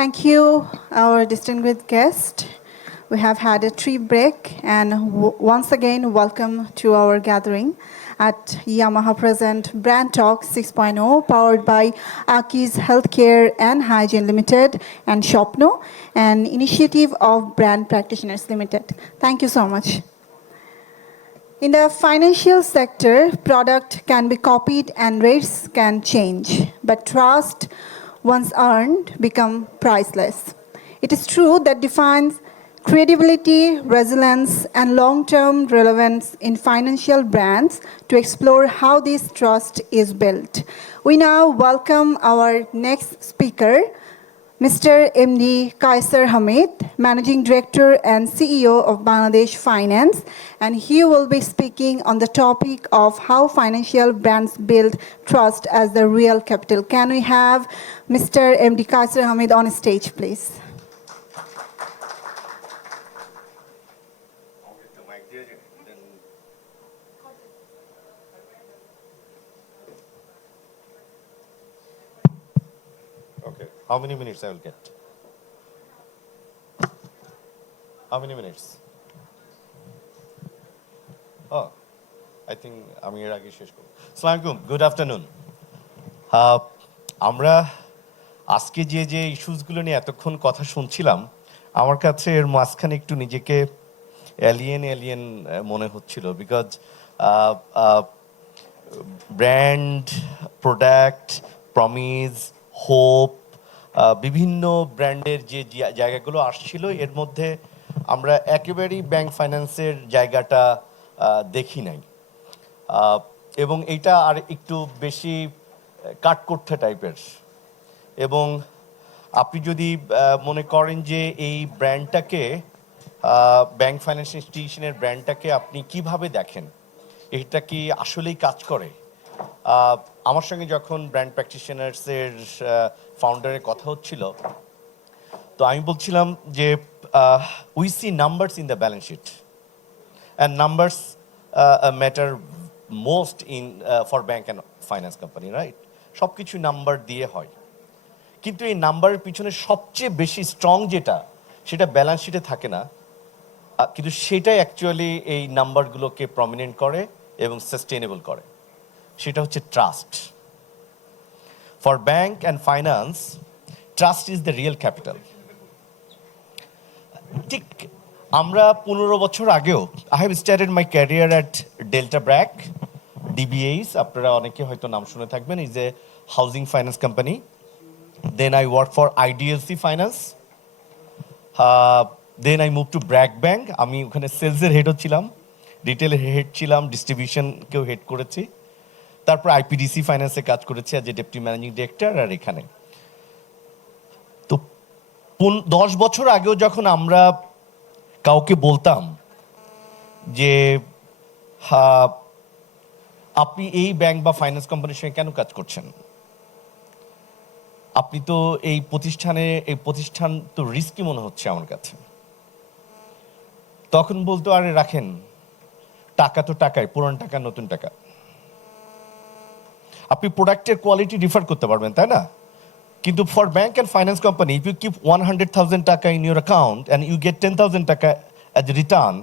Thank you, our distinguished guest. We have had a tree break, and once again, welcome to our gathering at Yamaha Present Brand Talk 6.0, powered by Aki's Healthcare and Hygiene Limited and Shopno, an initiative of Brand Practitioners Limited. Thank you so much. In the financial sector, product can be copied and rates can change, but trust, once earned, become priceless. It is true that defines credibility, resilience, and long-term relevance in financial brands. To explore how this trust is built, we now welcome our next speaker, Mr. MD Kaiser Hamid, Managing Director and CEO of Bangladesh Finance, and he will be speaking on the topic of how financial brands build trust as the real capital. Can we have Mr. MD Kaiser Hamid on stage, please? How many minutes I will get? How many minutes? Oh, I think আমি এর আগে শেষ করব। আসসালামু আলাইকুম, good afternoon. আমরা আজকে যে ইস্যুসগুলো নিয়ে এতক্ষণ কথা শুনছিলাম, আমার কাছে এর মাঝখানে একটু নিজেকে এলিয়েন মনে হচ্ছিল, because brand, product, promise, hope, বিভিন্ন ব্র্যান্ডের যে জায়গাগুলো আসছিল, এর মধ্যে আমরা একেবারেই ব্যাংক ফাইন্যান্সের জায়গাটা দেখি নাই, এবং এইটা আর একটু বেশি কাঠকোট্টা টাইপের। এবং আপনি যদি মনে করেন যে এই ব্র্যান্ডটাকে, ব্যাংক ফাইন্যান্স ইনস্টিটিউশনের ব্র্যান্ডটাকে আপনি কিভাবে দেখেন, এটা কি আসলেই কাজ করে? আমার সঙ্গে যখন ব্র্যান্ড প্র্যাকটিশনার্সের ফাউন্ডারের কথা হচ্ছিল, তো আমি বলছিলাম যে we see numbers in the balance sheet, and numbers matter most in for bank and finance company, right? সব কিছু নাম্বার দিয়ে হয়, কিন্তু এই নাম্বারের পিছনে সবচেয়ে বেশি স্ট্রং যেটা, সেটা ব্যালেন্স শিটে থাকে না, কিন্তু সেটাই অ্যাকচুয়ালি এই নাম্বারগুলোকে প্রমিনেন্ট করে এবং সাস্টেনেবল করে। সেটা হচ্ছে trust. For bank and finance, trust is the real capital. ঠিক আমরা 15 বছর আগেও, I have started my career at Delta BRAC, DBH, আপনারা অনেকে হয়তো নাম শুনে থাকবেন, is a housing finance company. Then I work for IDLC finance, then I move to BRAC bank. আমি ওখানে সেলসের হেডও ছিলাম, রিটেলের হেড ছিলাম, ডিস্ট্রিবিউশনকেও হেড করেছি। তারপর আইপিডিসি ফাইন্যান্সে কাজ করেছি as a deputy managing director. আর এখানে তো 10 বছর আগেও যখন আমরা কাউকে বলতাম যে আপনি এই ব্যাংক বা ফাইন্যান্স কোম্পানির সঙ্গে কেন কাজ করছেন, আপনি তো এই প্রতিষ্ঠান তো রিস্কি মনে হচ্ছে আমার কাছে, তখন বলতো আরে রাখেন, টাকা তো টাকাই, পুরান টাকা নতুন টাকা। আপনি প্রোডাক্টের কোয়ালিটি ডিফার করতে পারবেন, তাই না? কিন্তু for bank and finance company, if you keep 100,000 taka in your account and you get 10,000 taka as a return,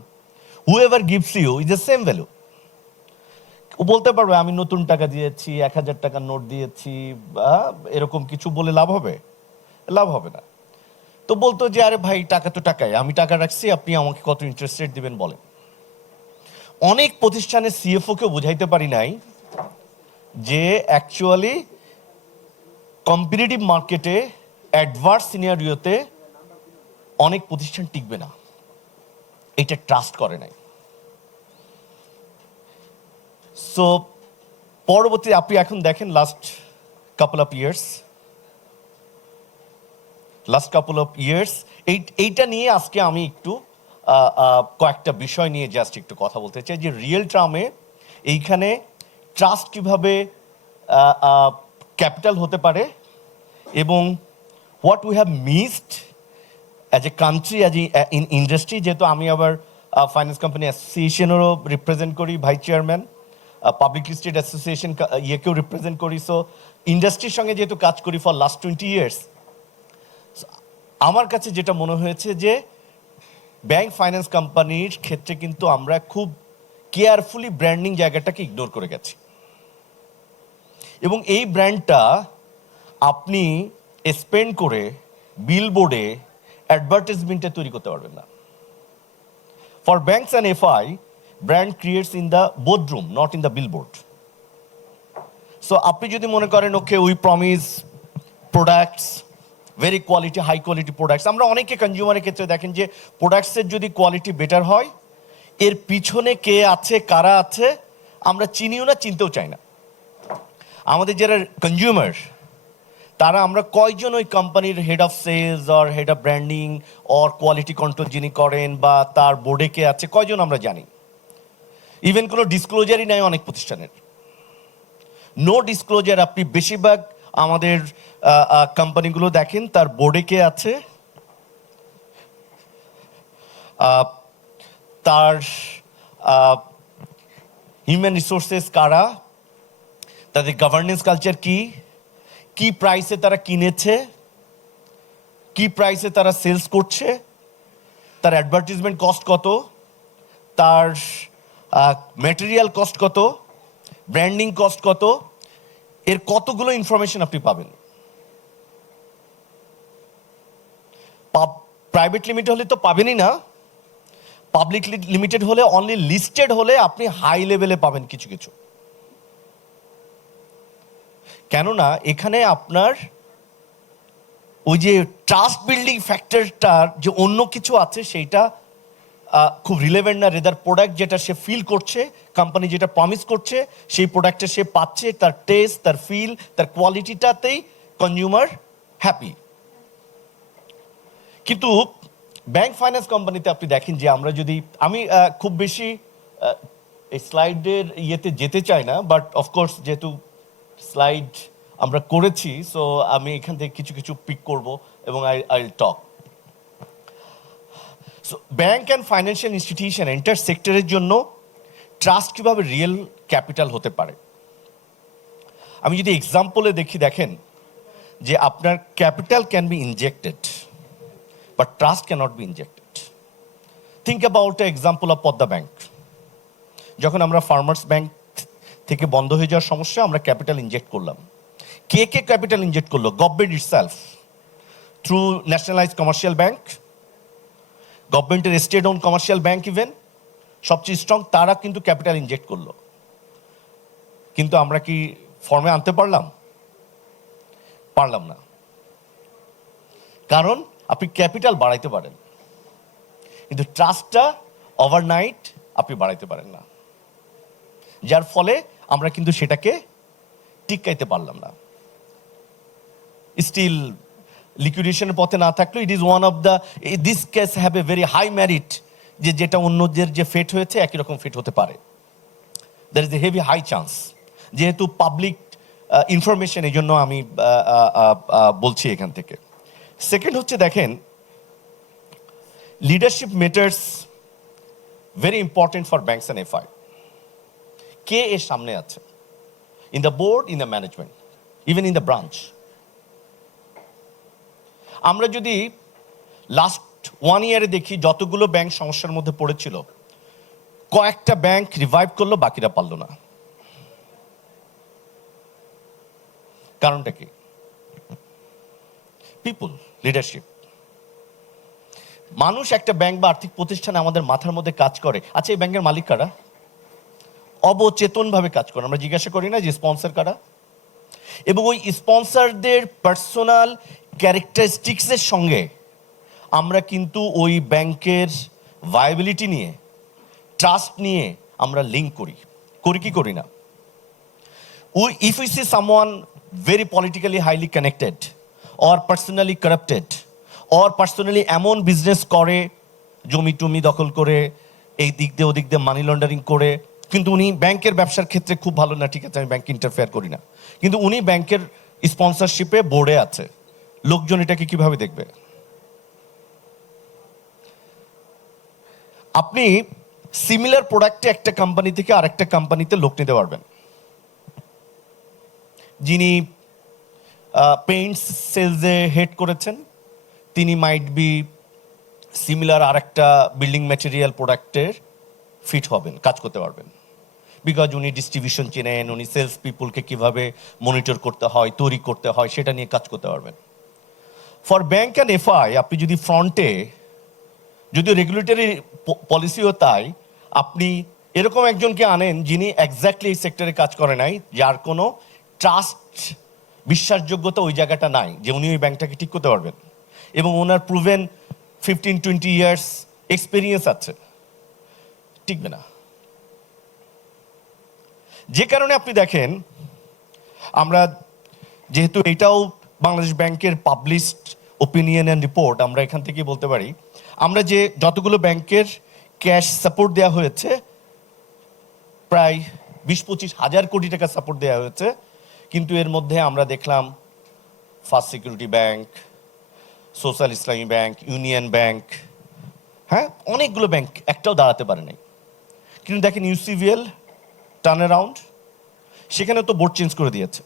whoever gives you is the same value. ও বলতে পারবে আমি নতুন টাকা দিয়েছি, 1,000 টাকার নোট দিয়েছি, এরকম কিছু বলে লাভ হবে? লাভ হবে না। তো বলতো যে আরে ভাই, টাকা তো টাকাই, আমি টাকা রাখছি, আপনি আমাকে কত ইন্টারেস্ট রেট দিবেন বলেন। অনেক প্রতিষ্ঠানের সিএফও কেও বোঝাইতে পারি নাই যে অ্যাকচুয়ালি কম্পিটিটিভ মার্কেটে, অ্যাডভার্স সিনারিওতে অনেক প্রতিষ্ঠান টিকবে না, এটা ট্রাস্ট করে নাই। সো পরবর্তী আপনি এখন দেখেন লাস্ট কাপল অফ ইয়ার্স, এইটা নিয়ে আজকে আমি একটু কয়েকটা বিষয় নিয়ে জাস্ট একটু কথা বলতে চাই, যে রিয়েল টার্মে এইখানে ট্রাস্ট কিভাবে ক্যাপিটাল হতে পারে, এবং what we have missed as a country, as in industry. যেহেতু আমি আবার ফাইন্যান্স কোম্পানি অ্যাসোসিয়েশনেরও রিপ্রেজেন্ট করি, vice chairman, public listed association ইয়েকেও রিপ্রেজেন্ট করি। সো ইন্ডাস্ট্রির সঙ্গে যেহেতু কাজ করি ফর লাস্ট 20 years, আমার কাছে যেটা মনে হয়েছে যে ব্যাংক ফাইন্যান্স কোম্পানির ক্ষেত্রে কিন্তু আমরা খুব কেয়ারফুলি ব্র্যান্ডিং জায়গাটাকে ইগনোর করে গেছি, এবং এই ব্র্যান্ডটা আপনি স্পেন্ড করে বিলবোর্ডে অ্যাডভার্টাইজমেন্টে তৈরি করতে পারবেন না। For banks and FI, brand creates in the boardroom, not in the billboard. So আপনি যদি মনে করেন okay we promise products, very quality, high quality products, আমরা অনেকে কনজিউমারের ক্ষেত্রে দেখেন যে প্রোডাক্টসের যদি কোয়ালিটি বেটার হয়, এর পিছনে কে আছে, কারা আছে, আমরা চিনিও না, চিনতেও চাই না। আমাদের যারা কনজিউমার, তারা আমরা কয়জন ওই কোম্পানির head of sales or head of branding or quality control যিনি করেন বা তার বোর্ডে কে আছে, কয়জন আমরা জানি? ইভেন কোনো ডিসক্লোজারই নাই অনেক প্রতিষ্ঠানের। No disclosure. আপনি বেশিরভাগ আমাদের কোম্পানিগুলো দেখেন তার বোর্ডে কে আছে, তার হিউম্যান রিসোর্সেস কারা, তাদের গভর্নেন্স কালচার কি, কি প্রাইসে তারা কিনেছে, কি প্রাইসে তারা সেলস করছে, তার অ্যাডভার্টিজমেন্ট কস্ট কত, তার ম্যাটেরিয়াল কস্ট কত, ব্র্যান্ডিং কস্ট কত, এর কতগুলো ইনফরমেশন আপনি পাবেন। প্রাইভেট লিমিটেড হলে তো পাবেনই না, পাবলিক লিমিটেড হলে, অনলি লিস্টেড হলে আপনি হাই লেভেলে পাবেন কিছু কিছু। কেননা এখানে আপনার ওই যে ট্রাস্ট বিল্ডিং ফ্যাক্টরটার যে অন্য কিছু আছে সেইটা খুব রিলেভেন্ট না। রেদার প্রোডাক্ট যেটা সে ফিল করছে, কোম্পানি যেটা প্রমিস করছে, সেই প্রোডাক্টটা সে পাচ্ছে, তার টেস্ট, তার ফিল, তার কোয়ালিটিটাতেই কনজিউমার হ্যাপি। কিন্তু ব্যাংক ফাইন্যান্স কোম্পানিতে আপনি দেখেন যে আমরা যদি, আমি খুব বেশি এই স্লাইডের ইয়েতে যেতে চাই না, বাট অফকোর্স যেহেতু স্লাইড আমরা করেছি, সো আমি এখান থেকে কিছু কিছু পিক করব এবং I talk. So bank and financial institution enter সেক্টরের জন্য ট্রাস্ট কীভাবে রিয়েল ক্যাপিটাল হতে পারে, আমি যদি এক্সাম্পলে দেখেন যে আপনার capital can be injected but trust cannot be injected. Think about a example of Padma bank. যখন আমরা ফার্মার্স ব্যাংক থেকে বন্ধ হয়ে যাওয়ার সমস্যা, আমরা ক্যাপিটাল ইনজেক্ট করলাম। কে কে ক্যাপিটাল ইনজেক্ট করলো? Government itself through nationalised commercial bank, গভর্নমেন্টের state own commercial bank even সবচেয়ে স্ট্রং, তারা কিন্তু ক্যাপিটাল ইনজেক্ট করলো। কিন্তু আমরা কি ফর্মে আনতে পারলাম? পারলাম না। কারণ আপনি ক্যাপিটাল বাড়াইতে পারেন, কিন্তু ট্রাস্টটা ওভারনাইট আপনি বাড়াইতে পারেন না, যার ফলে আমরা কিন্তু সেটাকে টিকাইতে পারলাম না। স্টিল লিকুইডেশনের পথে না থাকলেও it is one of the, this case have a very high merit, যে যেটা অন্যদের যে ফেট হয়েছে একই রকম ফেট হতে পারে। There is a heavy high chance, যেহেতু পাবলিক ইনফরমেশন, এই জন্য আমি বলছি এখান থেকে। সেকেন্ড হচ্ছে দেখেন, leadership matters very important for banks and FI. কে এর সামনে আছে, in the board, in the management, even in the branch. আমরা যদি লাস্ট 1 ইয়ারে দেখি, যতগুলো ব্যাংক সমস্যার মধ্যে পড়েছিল, কয়েকটা ব্যাংক রিভাইভ করলো, বাকিরা পারল না। কারণটা কি? People, leadership. মানুষ একটা ব্যাংক বা আর্থিক প্রতিষ্ঠানে আমাদের মাথার মধ্যে কাজ করে, আচ্ছা এই ব্যাংকের মালিক কারা? অবচেতনভাবে কাজ করে, আমরা জিজ্ঞাসা করি না যে স্পন্সর কারা, এবং ওই স্পন্সরদের পার্সোনাল ক্যারেক্টারিস্টিক্সের সঙ্গে আমরা কিন্তু ওই ব্যাংকের ভায়াবিলিটি নিয়ে, ট্রাস্ট নিয়ে আমরা লিঙ্ক করি কি করি না? If we see someone very politically highly connected or personally corrupted or personally এমন বিজনেস করে, জমি টমি দখল করে, এই দিক দিয়ে ওদিক দিয়ে মানি লন্ডারিং করে, কিন্তু উনি ব্যাংকের ব্যবসার ক্ষেত্রে খুব ভালো না, ঠিক আছে আমি ব্যাংকে ইন্টারফেয়ার করি না, কিন্তু উনি ব্যাংকের স্পন্সরশিপে বোর্ডে আছে, লোকজন এটাকে কিভাবে দেখবে? আপনি সিমিলার প্রোডাক্টে একটা কোম্পানি থেকে আরেকটা কোম্পানিতে লোক নিতে পারবেন, যিনি পেইন্টস সেলসে হেড করেছেন, তিনি মাইট বি সিমিলার আরেকটা বিল্ডিং ম্যাটেরিয়াল প্রোডাক্টের ফিট হবেন, কাজ করতে পারবেন। বিকজ উনি ডিস্ট্রিবিউশন চেনেন, উনি সেলস পিপুলকে কিভাবে মনিটর করতে হয়, তৈরি করতে হয়, সেটা নিয়ে কাজ করতে পারবেন। ফর ব্যাংক অ্যান্ড এফআই আপনি যদি ফ্রন্টে, যদিও রেগুলেটরি পলিসিও তাই, আপনি এরকম একজনকে আনেন যিনি এক্স্যাক্টলি এই সেক্টরে কাজ করে নাই, যার কোনো ট্রাস্ট, বিশ্বাসযোগ্যতা ওই জায়গাটা নাই যে উনি ওই ব্যাংকটাকে ঠিক করতে পারবেন, এবং ওনার প্রুভেন 15-20 ইয়ার্স এক্সপিরিয়েন্স আছে, টিকবে না। যে কারণে আপনি দেখেন, আমরা যেহেতু এটাও বাংলাদেশ ব্যাংকের পাবলিশড ওপিনিয়ন অ্যান্ড রিপোর্ট, আমরা এখান থেকে বলতে পারি, আমরা যে যতগুলো ব্যাংকের ক্যাশ সাপোর্ট দেওয়া হয়েছে, প্রায় 20-25 হাজার কোটি টাকা সাপোর্ট দেওয়া হয়েছে, কিন্তু এর মধ্যে আমরা দেখলাম ফার্স্ট সিকিউরিটি ব্যাংক, সোশ্যাল ইসলামী ব্যাংক, ইউনিয়ন ব্যাংক, হ্যাঁ অনেকগুলো ব্যাংক একটাও দাঁড়াতে পারে নাই। কিন্তু দেখেন ইউসিভিএল টার্ন অ্যারাউন্ড, সেখানে তো বোর্ড চেঞ্জ করে দিয়েছে,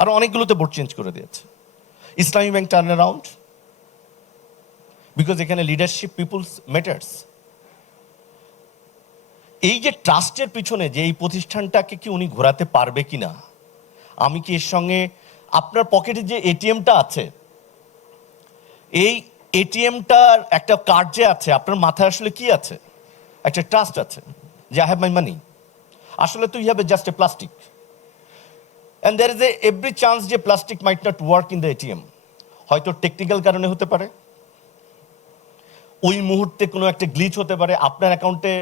আর অনেকগুলোতে বোর্ড চেঞ্জ করে দিয়েছে। ইসলামী ব্যাংক টার্ন অ্যারাউন্ড, বিকজ এখানে লিডারশিপ পিপুলস ম্যাটার্স। এই যে ট্রাস্টের পিছনে যে এই প্রতিষ্ঠানটাকে কি উনি ঘোরাতে পারবে কিনা, আমি কি এর সঙ্গে আপনার পকেটে যে এটিএমটা আছে, এই এটিএমটার একটা কার্ড যে আছে, আপনার মাথায় আসলে কি আছে? একটা ট্রাস্ট আছে যে আই হ্যাভ মাই মানি। আসলে তো you have just a plastic, and there is every chance যে plastic might not work in the ATM. হয়তো টেকনিক্যাল কারণে হতে পারে, ওই মুহূর্তে কোনো একটা গ্লিচ হতে পারে, আপনার অ্যাকাউন্টে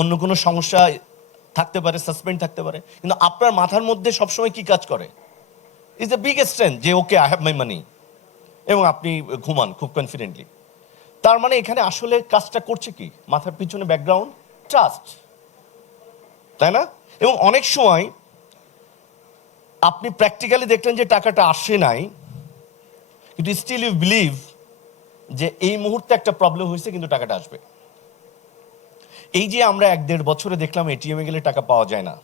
অন্য কোনো সমস্যা থাকতে পারে, সাসপেন্ড থাকতে পারে, কিন্তু আপনার মাথার মধ্যে সবসময় কি কাজ করে? ইজ দ্য বিগেস্ট স্ট্রেংথ যে ওকে আই হ্যাভ মাই মানি, এবং আপনি ঘুমান খুব কনফিডেন্টলি। তার মানে এখানে আসলে কাজটা করছে কি, মাথার পিছনে ব্যাকগ্রাউন্ড ট্রাস্ট, তাই না? এবং অনেক সময় আপনি প্র্যাকটিক্যালি দেখলেন যে টাকাটা আসে নাই, কিন্তু স্টিল ইউ বিলিভ যে এই মুহূর্তে একটা প্রবলেম হয়েছে, কিন্তু টাকাটা আসবে। এই যে আমরা 1-1.5 বছরে দেখলাম এটিএমে গেলে টাকা পাওয়া যায় না,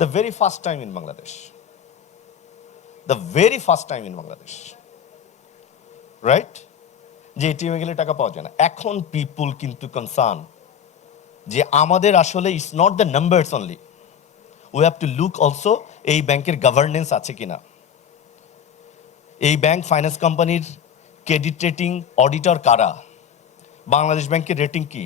the very first time in Bangladesh, the very first time in Bangladesh, right? যে এটিএমে গেলে টাকা পাওয়া যায় না। এখন পিপুল কিন্তু কনসার্ন যে আমাদের আসলে it's not the numbers only, we have to look also এই ব্যাংকের গভর্নেন্স আছে কিনা, এই ব্যাংক ফাইন্যান্স কোম্পানির ক্রেডিট রেটিং অডিটর কারা, বাংলাদেশ ব্যাংকের রেটিং কি,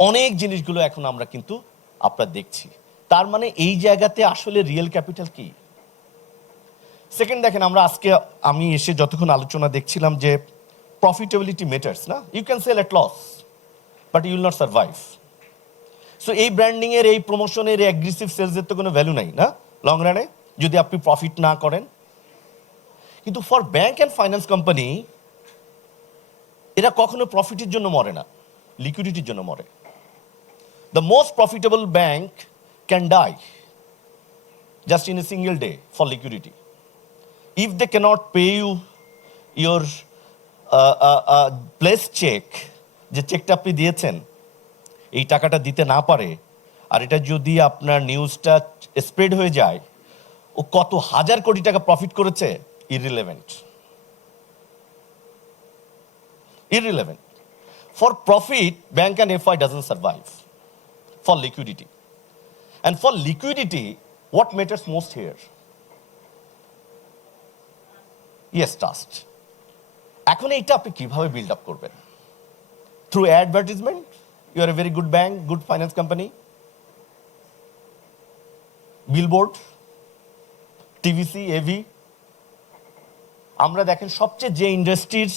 অনেক জিনিসগুলো এখন আমরা কিন্তু আপনারা দেখছি। তার মানে এই জায়গাতে আসলে রিয়েল ক্যাপিটাল কি। সেকেন্ড দেখেন, আমরা আজকে আমি এসে যতক্ষণ আলোচনা দেখছিলাম যে প্রফিটেবিলিটি ম্যাটার্স না, you can sell at loss but you will not survive. So এই ব্র্যান্ডিং এর, এই প্রমোশনের, এই অ্যাগ্রেসিভ সেলসের তো কোনো ভ্যালু নাই না লং রানে, যদি আপনি প্রফিট না করেন। কিন্তু for bank and finance company, এরা কখনো প্রফিটের জন্য মরে না, লিকুইডিটির জন্য মরে। The most profitable bank can die just in a single day for liquidity. If they cannot pay you your place check, যে চেকটা আপনি দিয়েছেন, এই টাকাটা দিতে না পারে, আর এটা যদি আপনার নিউজটা স্প্রেড হয়ে যায়, ও কত হাজার কোটি টাকা প্রফিট করেছে, irrelevant. Irrelevant. For profit, bank and FI doesn't survive. For liquidity. And for liquidity, what matters most here? Yes, trust. এখন এইটা আপনি কিভাবে বিল্ড আপ করবেন? Through advertisement, you are a very good bank, good finance company, billboard, TVC, AV. আমরা দেখেন সবচেয়ে যে ইন্ডাস্ট্রির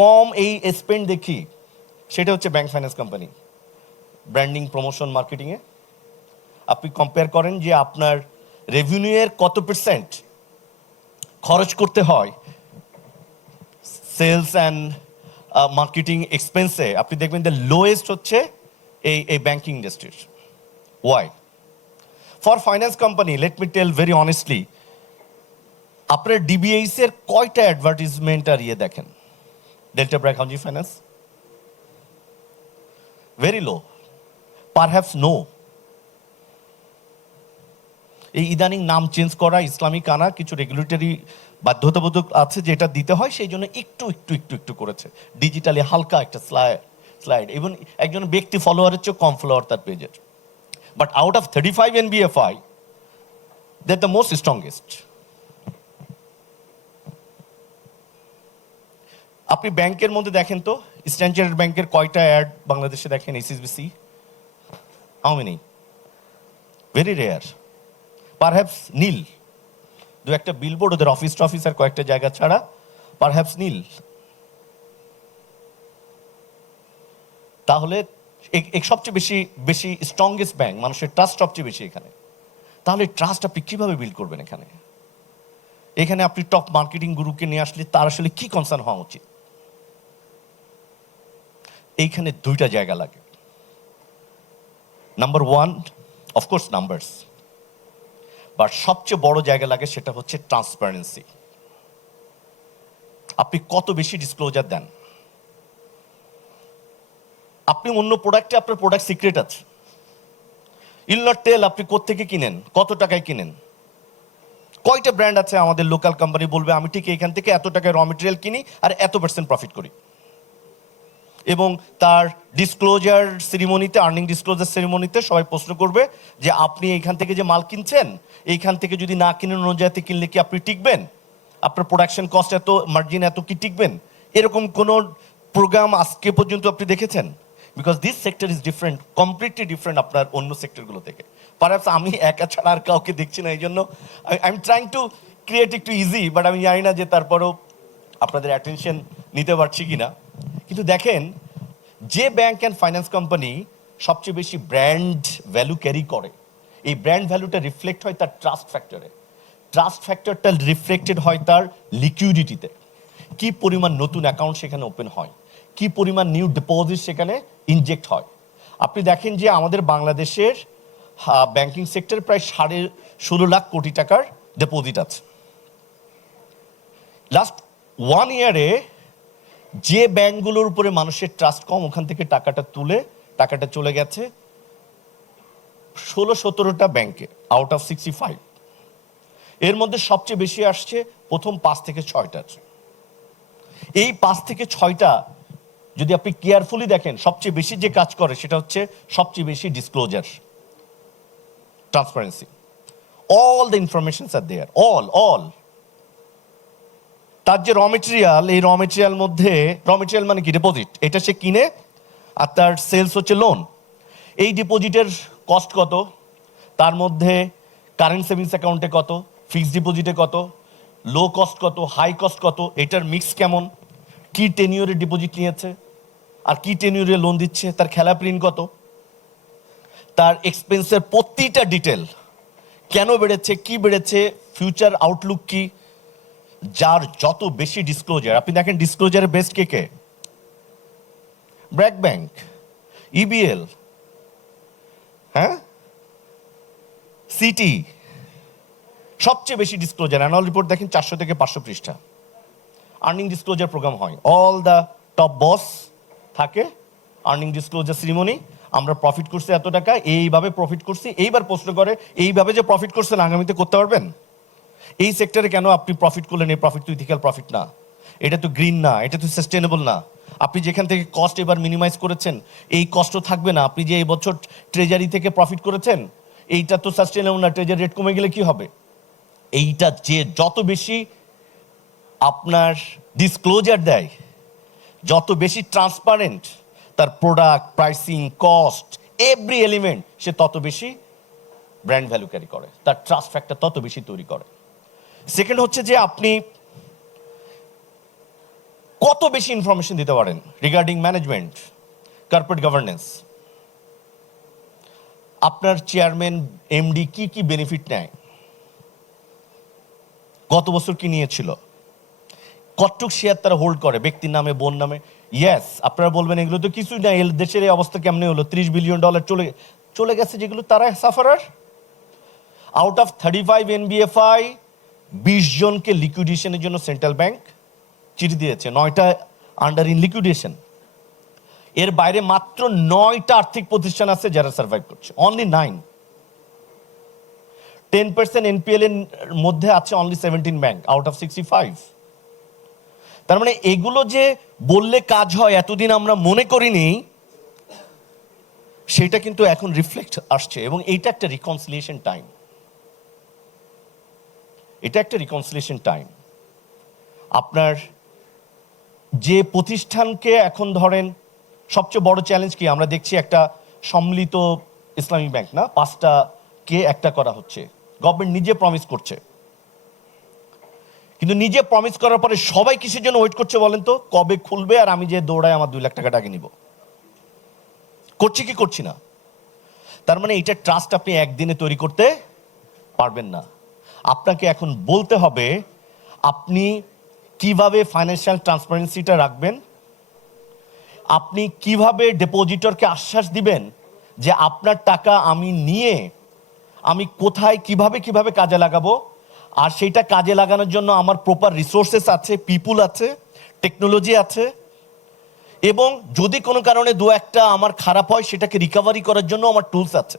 কম এই স্পেন্ড দেখি, সেটা হচ্ছে bank finance company. Branding, promotion, মার্কেটিংয়ে আপনি কম্পেয়ার করেন যে আপনার রেভিনিউয়ের কত পার্সেন্ট খরচ করতে হয় সেলস অ্যান্ড মার্কেটিং এক্সপেন্সে, আপনি দেখবেন দ্য লোয়েস্ট হচ্ছে এই ব্যাংকিং ইন্ডাস্ট্রির। Why? For finance company, let me tell very honestly, আপনার ডিবিএইচ এর কয়টা অ্যাডভার্টিজমেন্ট আর ইয়ে দেখেন? Delta BRAC, housing finance, very low, perhaps no. এই ইদানিং নাম চেঞ্জ করা, ইসলামিক আনা, কিছু রেগুলেটরি বাধ্যতামূলক আছে যে এটা দিতে হয়, সেই জন্য একটু একটু একটু একটু করেছে ডিজিটালি হালকা একটা স্লাইড এবং একজন ব্যক্তি ফলোয়ারের চেয়ে কম ফলোয়ার তার পেজের। But out of 35 NBFI they're the most strongest. আপনি ব্যাংকের মধ্যে দেখেন তো, স্ট্যান্ডার্ড ব্যাংকের কয়টা অ্যাড বাংলাদেশে দেখেন? HSBC how many? Very rare, perhaps nil, দু একটা বিলবোর্ড ওদের অফিস টফিস আর কয়েকটা জায়গা ছাড়া পারহ্যাপস নীল। তাহলে সবচেয়ে বেশি বেশি স্ট্রংগেস্ট ব্যাংক, মানুষের ট্রাস্ট সবচেয়ে বেশি এখানে। তাহলে ট্রাস্ট আপনি কিভাবে বিল্ড করবেন এখানে? এখানে আপনি টপ মার্কেটিং গুরুকে নিয়ে আসলে তার আসলে কি কনসার্ন হওয়া উচিত? এইখানে দুইটা জায়গা লাগে। Number one, of course numbers, but সবচেয়ে বড় জায়গা লাগে সেটা হচ্ছে ট্রান্সপারেন্সি। আপনি কত বেশি ডিসক্লোজার দেন। আপনি অন্য প্রোডাক্টে আপনার প্রোডাক্ট সিক্রেট আছে, ইল নট টেল আপনি কোত্থেকে কিনেন, কত টাকায় কিনেন। কয়টা ব্র্যান্ড আছে আমাদের লোকাল কোম্পানি বলবে আমি ঠিক এখান থেকে এত টাকায় র মেটেরিয়াল কিনি আর এত % প্রফিট করি, এবং তার ডিসক্লোজার সেরিমনিতে, আর্নিং ডিসক্লোজার সেরিমনিতে সবাই প্রশ্ন করবে যে আপনি এইখান থেকে যে মাল কিনছেন, এইখান থেকে যদি না কিনেন অন্য জায়গাতে কিনলে কি আপনি টিকবেন? আপনার প্রোডাকশন কস্ট এত, মার্জিন এত, কি টিকবেন? এরকম কোনো প্রোগ্রাম আজকে পর্যন্ত আপনি দেখেছেন? Because this sector is different, completely different আপনার অন্য সেক্টরগুলো থেকে। পারহ্যাপস আমি একা ছাড়া আর কাউকে দেখছি না, এই জন্য I am trying to create একটু ইজি, বাট আমি জানি না যে তারপরেও আপনাদের অ্যাটেনশন নিতে পারছি কিনা। কিন্তু দেখেন, যে ব্যাংক অ্যান্ড ফাইন্যান্স কোম্পানি সবচেয়ে বেশি ব্র্যান্ড ভ্যালু ক্যারি করে, এই ব্র্যান্ড ভ্যালুটা রিফ্লেক্ট হয় তার ট্রাস্ট ফ্যাক্টরে। ট্রাস্ট ফ্যাক্টরটা রিফ্লেক্টেড হয় তার লিকুইডিটিতে, কি পরিমাণ নতুন অ্যাকাউন্ট সেখানে ওপেন হয়, কি পরিমাণ নিউ ডিপোজিট সেখানে ইনজেক্ট হয়। আপনি দেখেন যে আমাদের বাংলাদেশের ব্যাংকিং সেক্টর প্রায় 16.5 লাখ কোটি টাকার ডিপোজিট আছে। লাস্ট 1 ইয়ারে যে ব্যাংকগুলোর উপরে মানুষের ট্রাস্ট কম, ওখান থেকে টাকাটা তুলে টাকাটা চলে গেছে 16-17টা ব্যাংকে আউট অফ 65। এর মধ্যে সবচেয়ে বেশি আসছে প্রথম 5 থেকে 6টা। এই 5 থেকে 6টা যদি আপনি কেয়ারফুলি দেখেন, সবচেয়ে বেশি যে কাজ করে সেটা হচ্ছে সবচেয়ে বেশি disclosure, transparency. All the informations are there, all. তার যে র মেটেরিয়াল, এই র মেটেরিয়াল মধ্যে, র মেটেরিয়াল মানে কি? ডিপোজিট, এটা সে কিনে, আর তার সেলস হচ্ছে লোন। এই ডিপোজিটের কস্ট কত, তার মধ্যে কারেন্ট সেভিংস অ্যাকাউন্টে কত, ফিক্সড ডিপোজিটে কত, লো কস্ট কত, হাই কস্ট কত, এটার মিক্স কেমন, কি টেনিওরে ডিপোজিট নিয়েছে আর কি টেনিওরে লোন দিচ্ছে, তার খেলাপ ঋণ কত, তার এক্সপেন্সের প্রতিটা ডিটেল, কেন বেড়েছে, কি বেড়েছে, ফিউচার আউটলুক কি। যার যত বেশি ডিসক্লোজার, আপনি দেখেন ডিসক্লোজারের বেস্ট কে কে? ব্র্যাক ব্যাংক, ইবিএল, হ্যাঁ, সিটি। সবচেয়ে বেশি ডিসক্লোজার, অ্যানুয়াল রিপোর্ট দেখেন 400 থেকে 500 পৃষ্ঠা। আর্নিং ডিসক্লোজার প্রোগ্রাম হয়, অল দ্য টপ বস থাকে, আর্নিং ডিসক্লোজার সেরিমনি, আমরা প্রফিট করছি এত টাকা, এইভাবে প্রফিট করছি। এইবার প্রশ্ন করে, এইভাবে যে প্রফিট করছেন আগামীতে করতে পারবেন? এই সেক্টরে কেন আপনি প্রফিট করলেন? এই প্রফিট তো ইথিক্যাল প্রফিট না, এটা তো গ্রিন না, এটা তো সাস্টেনেবল না। আপনি যেখান থেকে কস্ট এবার মিনিমাইজ করেছেন, এই কষ্ট থাকবে না। আপনি যে এই বছর ট্রেজারি থেকে প্রফিট করেছেন, এইটা তো সাস্টেনেবল না, ট্রেজারি রেট কমে গেলে কি হবে? এইটা যে যত বেশি আপনার ডিসক্লোজার দেয়, যত বেশি ট্রান্সপারেন্ট তার product, pricing, cost, every element, সে তত বেশি ব্র্যান্ড ভ্যালু ক্যারি করে, তার ট্রাস্ট ফ্যাক্টর তত বেশি তৈরি করে। সেকেন্ড হচ্ছে যে আপনি কত বেশি ইনফরমেশন দিতে পারেন রিগার্ডিং ম্যানেজমেন্ট, কর্পোরেট গভর্নেন্স। আপনার চেয়ারম্যান, এমডি কি কি বেনিফিট নেয়, গত বছর কি নিয়েছিল, কতটুক শেয়ার তারা হোল্ড করে ব্যক্তির নামে, বোন নামে। ইয়েস, আপনারা বলবেন এগুলো তো কিছুই না, দেশের এই অবস্থা কেমনে হলো, $30 বিলিয়ন চলে গেছে, যেগুলো তারা সাফারার। আউট অফ 35 NBFI 20 জনকে লিকুইডেশনের জন্য সেন্ট্রাল ব্যাংক চিঠি দিয়েছে, 9টা আন্ডার ইন লিকুইডেশন। এর বাইরে মাত্র 9টা আর্থিক প্রতিষ্ঠান আছে যারা সার্ভাইভ করছে, অনলি 9। 10% এনপিএল এর মধ্যে আছে অনলি 17 ব্যাংক আউট অফ 65। তার মানে এগুলো যে বললে কাজ হয় এতদিন আমরা মনে করিনি, সেটা কিন্তু এখন রিফ্লেক্ট আসছে, এবং এইটা একটা রিকনসিলিয়েশন টাইম। এটা একটা রিকনসিলিয়েশন টাইম। আপনার যে প্রতিষ্ঠানকে এখন ধরেন সবচেয়ে বড় চ্যালেঞ্জ কি আমরা দেখছি, একটা সম্মিলিত ইসলামী ব্যাংক না, 5টা কে একটা করা হচ্ছে, গভর্নমেন্ট নিজে প্রমিস করছে। কিন্তু নিজে প্রমিস করার পরে সবাই কিসের জন্য ওয়েট করছে বলেন তো? কবে খুলবে আর আমি যে দৌড়ায় আমার 2 লাখ টাকা টাকা নিব। করছি কি করছি না? তার মানে এটা ট্রাস্ট আপনি একদিনে তৈরি করতে পারবেন না। আপনাকে এখন বলতে হবে আপনি কিভাবে ফাইন্যান্সিয়াল ট্রান্সপারেন্সিটা রাখবেন, আপনি কিভাবে ডিপোজিটরকে আশ্বাস দিবেন যে আপনার টাকা আমি নিয়ে আমি কোথায় কিভাবে কিভাবে কাজে লাগাবো, আর সেইটা কাজে লাগানোর জন্য আমার প্রপার রিসোর্সেস আছে, পিপুল আছে, টেকনোলজি আছে, এবং যদি কোনো কারণে 2-1টা আমার খারাপ হয় সেটাকে রিকভারি করার জন্য আমার টুলস আছে।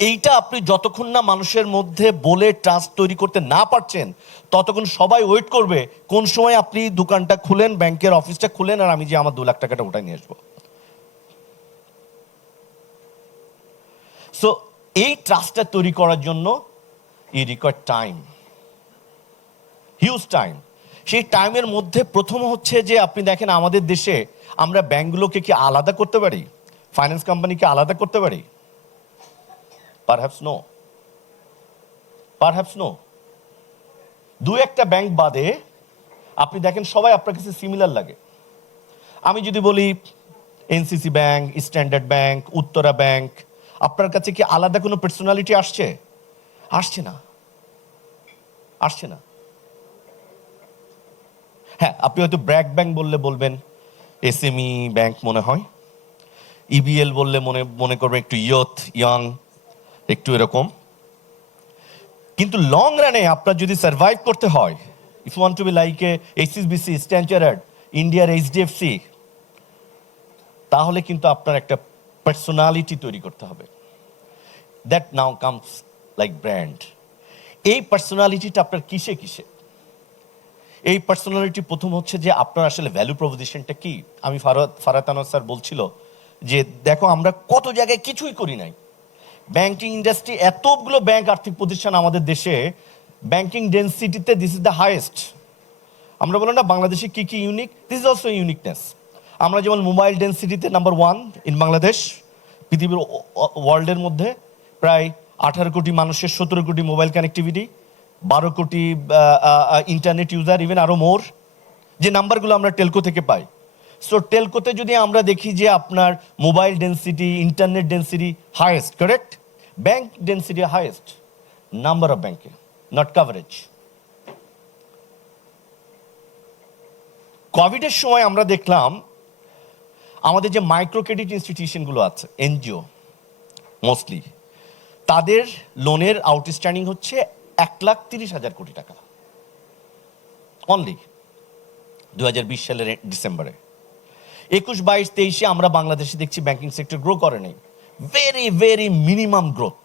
এইটা আপনি যতক্ষণ না মানুষের মধ্যে বলে ট্রাস্ট তৈরি করতে না পারছেন, ততক্ষণ সবাই ওয়েট করবে কোন সময় আপনি দোকানটা খুলেন, ব্যাংকের অফিসটা খুলেন, আর আমি যে আমার 2 লাখ টাকাটা ওটাই নিয়ে আসবো। সো এই ট্রাস্টটা তৈরি করার জন্য এই রিকোয়ার্ড টাইম, হিউজ টাইম। সেই টাইমের মধ্যে প্রথম হচ্ছে যে আপনি দেখেন আমাদের দেশে আমরা ব্যাংকগুলোকে কি আলাদা করতে পারি, ফাইন্যান্স কোম্পানিকে আলাদা করতে পারি? Perhaps no, perhaps no. 2-1টা ব্যাংক বাদে আপনি দেখেন সবাই আপনার কাছে সিমিলার লাগে। আমি যদি বলি NCC bank, standard bank, Uttara bank, আপনার কাছে কি আলাদা কোনো পার্সোনালিটি আসছে? আসছে না, আসছে না। হ্যাঁ, আপনি হয়তো ব্র্যাক ব্যাংক বললে বলবেন এসএমই ব্যাংক মনে হয়, ইবিএল বললে মনে করবেন একটু ইয়াং, একটু এরকম। কিন্তু লং রানে আপনার যদি সার্ভাইভ করতে হয়, if you want to be like a HSBC, standard, ইন্ডিয়ার এইচডিএফসি, তাহলে কিন্তু আপনার একটা পার্সোনালিটি তৈরি করতে হবে। That now comes like brand. এই পার্সোনালিটিটা আপনার কিসে কিসে? এই পার্সোনালিটি প্রথম হচ্ছে যে আপনার আসলে ভ্যালু প্রপোজিশনটা কি। আমি ফারাত আনোয়ার স্যার বলছিল যে দেখো আমরা কত জায়গায় কিছুই করি নাই। ব্যাংকিং ইন্ডাস্ট্রি, এতগুলো ব্যাংক আর্থিক প্রতিষ্ঠান আমাদের দেশে, ব্যাংকিং ডেন্সিটিতে দিস ইজ দ্য হাইয়েস্ট। আমরা বলি না বাংলাদেশে কি কি unique, this is also uniqueness. আমরা যেমন মোবাইল ডেন্সিটিতে নাম্বার 1 ইন বাংলাদেশ, পৃথিবীর ওয়ার্ল্ডের মধ্যে প্রায় 18 কোটি মানুষের 17 কোটি মোবাইল কানেক্টিভিটি, 12 কোটি ইন্টারনেট ইউজার, ইভেন আরো মোর, যে নাম্বারগুলো আমরা টেলকো থেকে পাই। সো টেলকোতে যদি আমরা দেখি যে আপনার mobile density, internet density highest, correct, bank density highest, number of ব্যাংকে, নট কাভারেজ। কোভিডের সময় আমরা দেখলাম আমাদের যে মাইক্রো ক্রেডিট ইনস্টিটিউশনগুলো আছে, এনজিও মোস্টলি, তাদের লোনের আউটস্ট্যান্ডিং হচ্ছে 1,30,000 কোটি টাকা অনলি 2020 সালের ডিসেম্বরে। 21-22-23 আমরা বাংলাদেশে দেখছি ব্যাংকিং সেক্টর গ্রো করে নেই, very very minimum growth,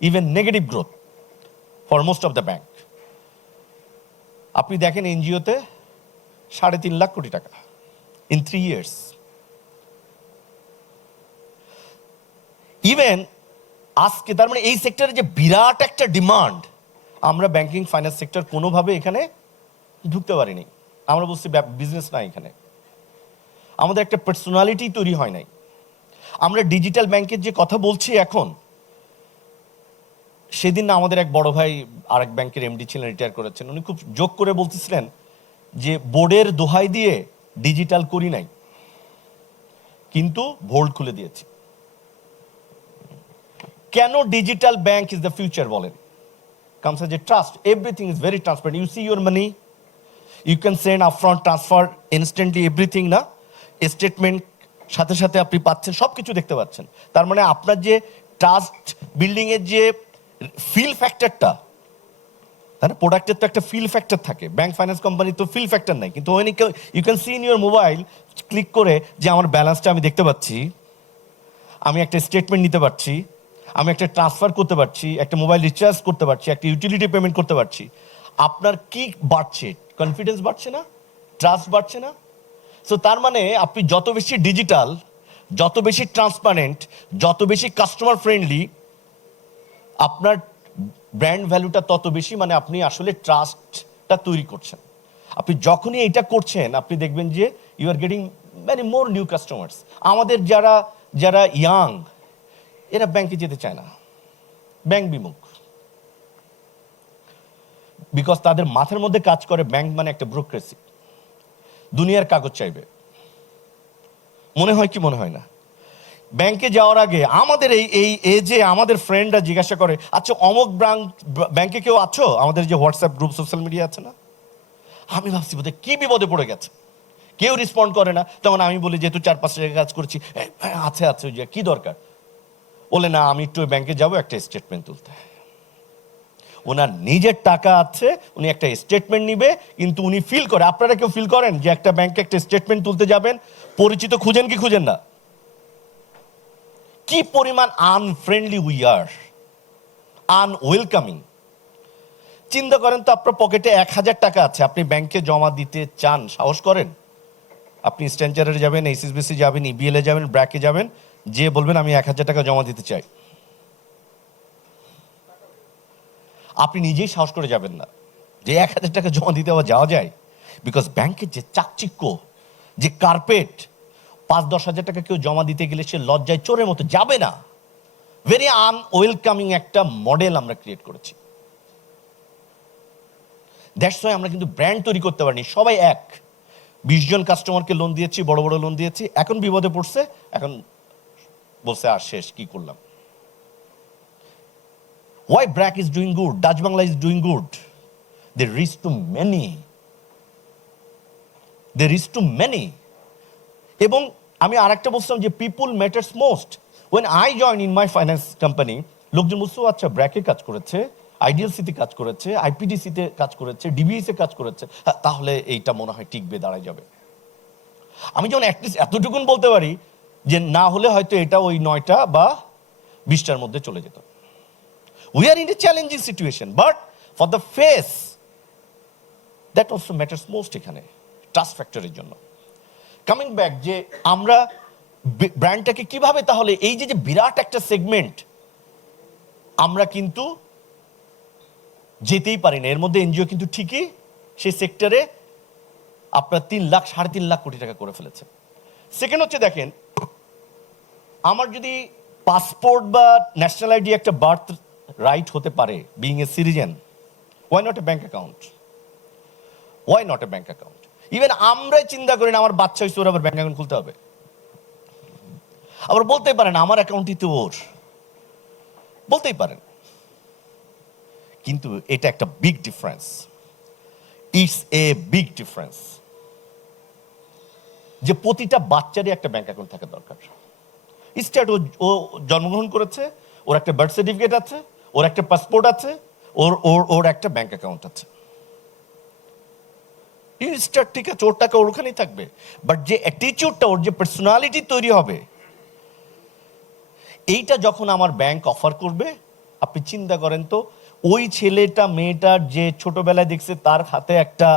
even negative growth for most of the bank. আপনি দেখেন এনজিওতে 3.5 লাখ কোটি টাকা ইন 3 ইয়ার্স। ইভেন আজকে তার মানে এই সেক্টরে যে বিরাট একটা ডিমান্ড, আমরা ব্যাংকিং ফাইন্যান্স সেক্টর কোনোভাবে এখানে ঢুকতে পারিনি। আমরা বলছি বিজনেস না, এখানে আমাদের একটা পার্সোনালিটি তৈরি হয় নাই। আমরা ডিজিটাল ব্যাংকের যে কথা বলছি এখন, সেদিন না আমাদের এক বড় ভাই আরেক ব্যাংকের এমডি ছিলেন, রিটায়ার করেছেন, উনি খুব জোক করে বলতেছিলেন যে বোর্ডের দোহাই দিয়ে ডিজিটাল করি নাই, কিন্তু ভোল্ট খুলে দিয়েছি। কেন digital bank is the future বলেন? comes as a trust. Everything is very transparent. You see your money, you can send upfront, transfer instantly, everything না, স্টেটমেন্ট সাথে সাথে আপনি পাচ্ছেন, সবকিছু দেখতে পাচ্ছেন। তার মানে আপনার যে ট্রাস্ট বিল্ডিং এর যে ফিল ফ্যাক্টরটা, তাই না, প্রোডাক্টের তো একটা ফিল ফ্যাক্টর থাকে, ব্যাংক ফাইন্যান্স কোম্পানির তো ফিল ফ্যাক্টর নাই। কিন্তু you can see in your mobile, click করে যে আমার ব্যালেন্সটা আমি দেখতে পাচ্ছি, আমি একটা স্টেটমেন্ট নিতে পারছি, আমি একটা ট্রান্সফার করতে পারছি, একটা মোবাইল রিচার্জ করতে পারছি, একটা ইউটিলিটি পেমেন্ট করতে পারছি, আপনার কি বাড়ছে? কনফিডেন্স বাড়ছে না? ট্রাস্ট বাড়ছে না? সো তার মানে আপনি যত বেশি ডিজিটাল, যত বেশি ট্রান্সপারেন্ট, যত বেশি কাস্টমার ফ্রেন্ডলি, আপনার ব্র্যান্ড ভ্যালুটা তত বেশি, মানে আপনি আসলে ট্রাস্টটা তৈরি করছেন। আপনি যখনই এটা করছেন আপনি দেখবেন যে you are getting many more new customers. আমাদের যারা যারা ইয়াং, এরা ব্যাংকে যেতে চায় না, ব্যাংক বিমুখ, বিকজ তাদের মাথার মধ্যে কাজ করে ব্যাংক মানে একটা ব্যুরোক্রেসি, দুনিয়ার কাগজ চাইবে। মনে হয় কি মনে হয় না? ব্যাংকে যাওয়ার আগে আমাদের এই যে আমাদের ফ্রেন্ডরা জিজ্ঞাসা করে, আচ্ছা অমুক ব্যাংকে কেউ আছো? আমাদের যে হোয়াটসঅ্যাপ গ্রুপ, সোশ্যাল মিডিয়া আছে না, আমি ভাবছি বোধহয় কি বিপদে পড়ে গেছে, কেউ রেসপন্ড করে না। তখন আমি বলি যেহেতু 4-5 জায়গায় কাজ করছি, আছে আছে, ওই যে কি দরকার? বলে না আমি একটু ব্যাংকে যাব একটা স্টেটমেন্ট তুলতে। ওনার নিজের টাকা আছে, উনি একটা স্টেটমেন্ট নিবে, কিন্তু উনি ফিল করে, আপনারা কেউ ফিল করেন যে একটা ব্যাংকে একটা স্টেটমেন্ট তুলতে যাবেন, পরিচিত খুঁজেন কি খুঁজেন না? কি পরিমাণ আনফ্রেন্ডলি উই আর, আনওয়েলকামিং। চিন্তা করেন তো, আপনার পকেটে 1000 টাকা আছে, আপনি ব্যাংকে জমা দিতে চান, সাহস করেন? আপনি স্ট্যান্ডার্ডে যাবেন, এইচএসবিসি যাবেন, ইবিএল এ যাবেন, ব্র্যাকে যাবেন, যে বলবেন আমি 1000 টাকা জমা দিতে চাই, আপনি নিজেই সাহস করে যাবেন না যে 1000 টাকা জমা দিতে আবার যাওয়া যায়। বিকজ ব্যাংকের যে চাকচিক্য, যে কার্পেট, 5-10 হাজার টাকা কেউ জমা দিতে গেলে সে লজ্জায় চোরের মতো যাবে না। ভেরি আনওয়েলকামিং একটা মডেল আমরা ক্রিয়েট করেছি। দ্যাটস ওয়াই আমরা কিন্তু ব্র্যান্ড তৈরি করতে পারিনি। সবাই এক, 20 জন কাস্টমারকে লোন দিয়েছি, বড় বড় লোন দিয়েছি, এখন বিপদে পড়ছে, এখন বলছে আর শেষ, কি করলাম? Why BRAC is doing good? Dutch Bangla is doing good. They reach to many. They reach to many. এবং আমি আরেকটা বলছিলাম যে people matters most. When I joined in my finance company, লোকজন বলছে আচ্ছা ব্র্যাকে কাজ করেছে, আইডিএলসিতে কাজ করেছে, আইপিডিসিতে কাজ করেছে, ডিবিএসে কাজ করেছে, তাহলে এইটা মনে হয় টিকবে, দাঁড়ায় যাবে। আমি যেমন অ্যাটলিস্ট এতটুকুন বলতে পারি যে না হলে হয়তো এটা ওই 9টা বা 20টার মধ্যে চলে যেত। We are in a challenging situation, but for the face, that also matters most এখানে, ট্রাস্ট ফ্যাক্টরের জন্য। কামিং ব্যাক, যে আমরা ব্র্যান্ডটাকে কিভাবে, তাহলে এই যে বিরাট একটা সেগমেন্ট আমরা কিন্তু যেতেই পারি না, এর মধ্যে এনজিও কিন্তু ঠিকই সেই সেক্টরে আপনার 3 লাখ 3.5 লাখ কোটি টাকা করে ফেলেছে। সেকেন্ড হচ্ছে দেখেন, আমার যদি পাসপোর্ট বা ন্যাশনাল আইডি একটা বার্থ রাইট হতে পারে, being a citizen, why not a bank account? Why not a bank account? Even আমরাই চিন্তা করি না আমার বাচ্চা হয়েছে ওর আবার ব্যাংক অ্যাকাউন্ট খুলতে হবে। আবার বলতেই পারেন আমার অ্যাকাউন্টই তো ওর, বলতেই পারেন, কিন্তু এটা একটা big difference. It's a big difference যে প্রতিটা বাচ্চারই একটা ব্যাংক অ্যাকাউন্ট থাকা দরকার। স্টার্ট, ও জন্মগ্রহণ করেছে, ওর একটা বার্থ সার্টিফিকেট আছে, ওর একটা পাসপোর্ট আছে, ওর ওর ওর একটা ব্যাংক অ্যাকাউন্ট আছে। স্টার্ট ঠিক আছে, ওর টাকা ওখানেই থাকবে, বাট যে অ্যাটিটিউডটা, ওর যে পার্সোনালিটি তৈরি হবে, এইটা যখন আমার ব্যাংক অফার করবে, আপনি চিন্তা করেন তো, ওই ছেলেটা মেয়েটার যে ছোটবেলায় দেখছে তার হাতে একটা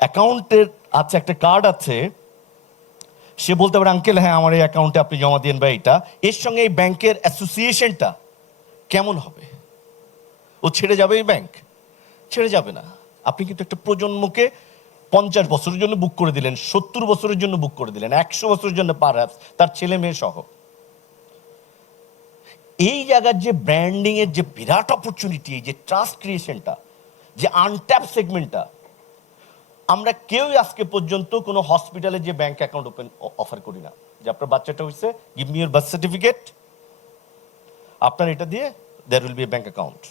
অ্যাকাউন্টের আছে, একটা কার্ড আছে, সে বলতে পারে আঙ্কেল হ্যাঁ আমার এই অ্যাকাউন্টে আপনি জমা দিন বা এইটা, এর সঙ্গে এই ব্যাংকের অ্যাসোসিয়েশনটা কেমন হবে? ও ছেড়ে যাবে এই ব্যাংক? ছেড়ে যাবে না। আপনি কিন্তু একটা প্রজন্মকে 50 বছরের জন্য বুক করে দিলেন, 70 বছরের জন্য বুক করে দিলেন, 100 বছরের জন্য পারহ্যাপস, তার ছেলে মেয়ে সহ। এই জায়গার যে ব্র্যান্ডিং এর যে বিরাট অপরচুনিটি, এই যে ট্রাস্ট ক্রিয়েশনটা, যে আনট্যাপ সেগমেন্টটা, আমরা কেউই আজকে পর্যন্ত কোনো হসপিটালে যে ব্যাংক অ্যাকাউন্ট ওপেন অফার করি না, যে আপনার বাচ্চাটা হয়েছে, give me your birth certificate, আপনার এটা দিয়ে there will be a bank account.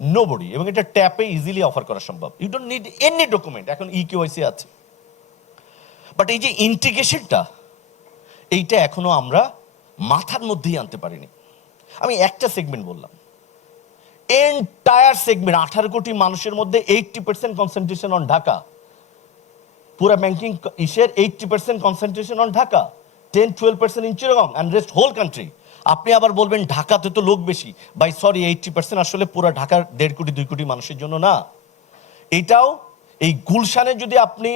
Nobody. এবং এটা ট্যাপে ইজিলি অফার করা সম্ভব, you don't need any document. এখন ইকেওয়াইসি আছে, বাট এই যে ইন্টিগ্রেশনটা, এইটা এখনো আমরা মাথার মধ্যেই আনতে পারিনি। আমি একটা সেগমেন্ট বললাম, এন্টায়ার সেগমেন্ট, 18 কোটি মানুষের মধ্যে 80% কনসেন্ট্রেশন অন ঢাকা। পুরা ব্যাংকিং ইসের 80% concentration on Dhaka, 10-12% in Chittagong, and rest whole country. আপনি আবার বলবেন ঢাকাতে তো লোক বেশি, বাই সরি 80% আসলে পুরো ঢাকার 1.5 কোটি 2 কোটি মানুষের জন্য না। এটাও এই গুলশানে যদি আপনি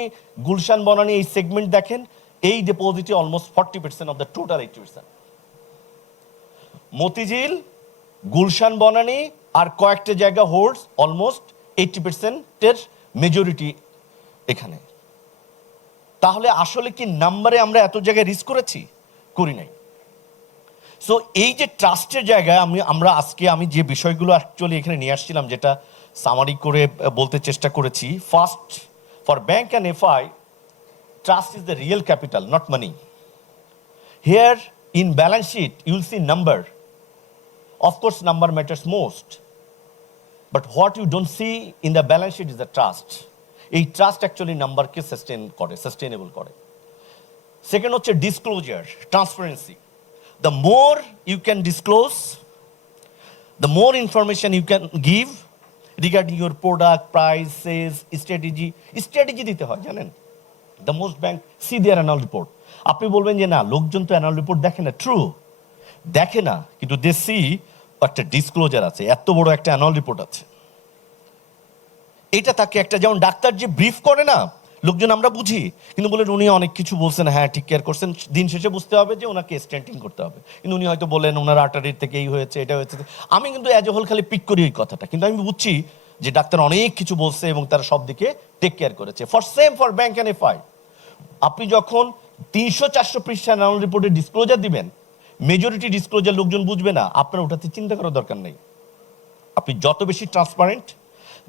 গুলশান বনানী এই সেগমেন্ট দেখেন, এই ডিপোজিটে almost 40% of the total 80%। Motijheel, Gulshan Banani আর কয়েকটা জায়গা হোল্ডস অলমোস্ট 80%-এর মেজরিটি এখানে। তাহলে আসলে কি নাম্বারে আমরা এত জায়গায় রিস্ক করি নাই। সো এই যে ট্রাস্টের জায়গায় আমরা আজকে আমি যে বিষয়গুলো অ্যাকচুয়ালি এখানে নিয়ে আসছিলাম, যেটা সামারি করে বলতে চেষ্টা করেছি। First, for bank and FI, trust is the real capital, not money. Here in balance sheet, you will see number. Of course, number matters most. But what you don't see in the balance sheet is the trust. এই trust actually number কে sustainable করে। Second হচ্ছে disclosure, transparency. The more you can disclose, the more information you can give regarding your product, price, sales, strategy দিতে হয় জানেন। The most bank see their annual report. আপনি বলবেন যে না, লোকজন তো অ্যানুয়াল রিপোর্ট দেখে না, ট্রু দেখে না, কিন্তু দে সি একটা ডিসক্লোজার আছে, এত বড় একটা অ্যানুয়াল রিপোর্ট আছে। এটা তাকে একটা, যেমন ডাক্তার যে ব্রিফ করে না, লোকজন আমরা বুঝি, কিন্তু বলেন উনি অনেক কিছু বলছেন, হ্যাঁ ঠিক কেয়ার করছেন, দিন শেষে বুঝতে হবে যে ওনাকে স্টেন্টিং করতে হবে, কিন্তু উনি হয়তো বলেন ওনার আর্টারির থেকে এই হয়েছে, এটা হয়েছে। আমি কিন্তু অ্যাজ এ হোল খালি পিক করি ওই কথাটা, কিন্তু আমি বুঝছি যে ডাক্তার অনেক কিছু বলছে এবং তারা সব দিকে টেক কেয়ার করেছে। ফর ব্যাংক অ্যান্ড এফআই, আপনি যখন 300-400 পৃষ্ঠা অ্যানুয়াল রিপোর্টে ডিসক্লোজার দিবেন, মেজরিটি ডিসক্লোজার লোকজন বুঝবে না, আপনার ওটাতে চিন্তা করার দরকার নেই। আপনি যত বেশি ট্রান্সপারেন্ট,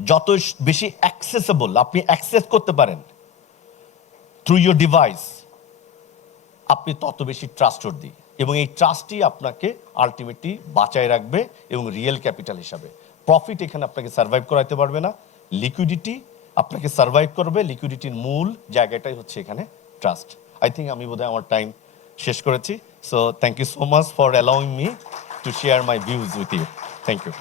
যত বেশি অ্যাক্সেসেবল আপনি অ্যাক্সেস করতে পারেন থ্রু ইউর ডিভাইস, আপনি তত বেশি ট্রাস্টওয়ার্দি, এবং এই ট্রাস্টই আপনাকে আলটিমেটলি বাঁচায় রাখবে এবং রিয়েল ক্যাপিটাল হিসাবে। প্রফিট এখানে আপনাকে সার্ভাইভ করাইতে পারবে না, লিকুইডিটি আপনাকে সার্ভাইভ করবে। লিকুইডিটির মূল জায়গাটাই হচ্ছে এখানে ট্রাস্ট। আই থিঙ্ক আমি বোধহয় আমার টাইম শেষ করেছি। So thank you so much for allowing me to share my views with you. Thank you.